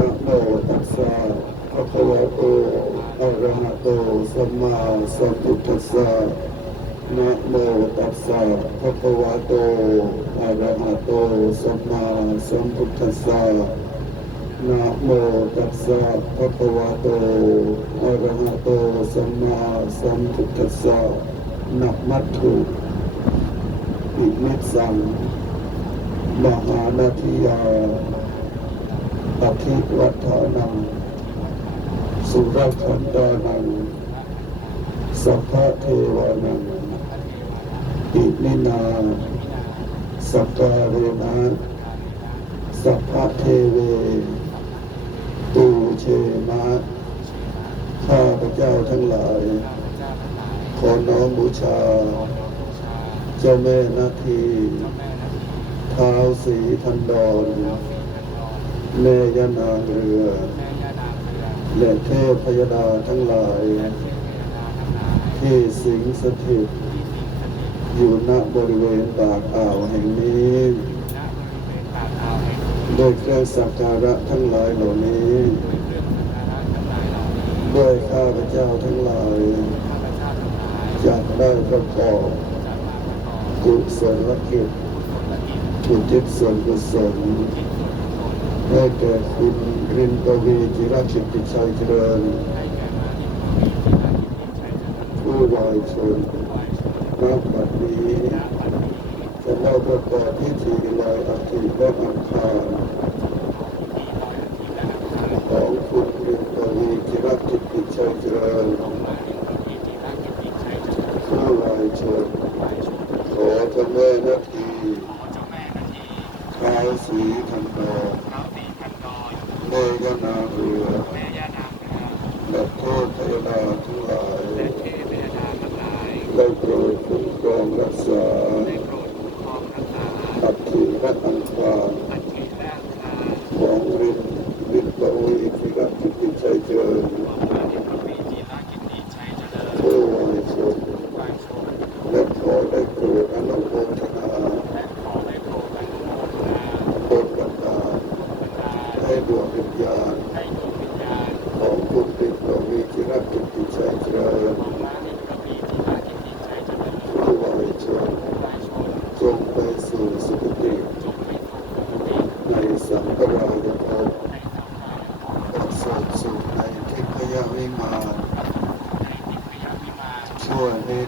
นะโมตัสสะภะคะวะโตอะระหะโตสัมมาสัมพุทธัสสะนะโมตัสสะภะคะวะโตอะระหะโตสัมมาสัมพุทธัสสะนะโมตัสสะภะคะวะโตอะระหะโตสัมมาสัมพุทธัสสะนะมัตถุอิมิสสังมหานาทิยา อภิวัฒานัง สุรคันตานังสัพพะเทวานังอิมินาสักการเรนะสัพพะเทเว ตูเชมะข้าพระเจ้าทั้งหลาย ขอน้อมบูชา เจ้าแม่นาทีท้าวสีทันดอน แม่ยานางเรือและเทพพยดาทั้งหลาย ที่สิงสถิต อยู่ณบริเวณปากอ่าวแห่งนี้โดยเครื่องสักการะทั้งหลายเหล่านี้ ด้วยข้าพเจ้าทั้งหลายจะได้ประกอบกุศลกิจอุทิศส่วนกุศล แก่คุณรินกวีจิรกิตติชัยเจริญผู้วายชนณบัดนี้จะได้ประกอบพิธีลอยอัฐิและอังคารของคุณรินกวีจิรกิตติชัยเจริญผู้วายชนขอเจ้าแม่นาทีท้าวสี ทันดอเมยนาเรือและโทษเทวดาทั้งหลายได้โปรดคุ้มครองรักษาอัฐิและอังคารของรินรินปวีพิรักกิติชัยเจริญผู้วายชนและขอได้โปรดอนุโมทนาโปรดบันดาล ให้ดวงวิญญาณของคุณรินปวีพิรักกิติชัยเจริญผู้วายชนจงไปสู่สุคติในสัมปรายภพประเสริฐสุขในทิพยวิมานช่วยให้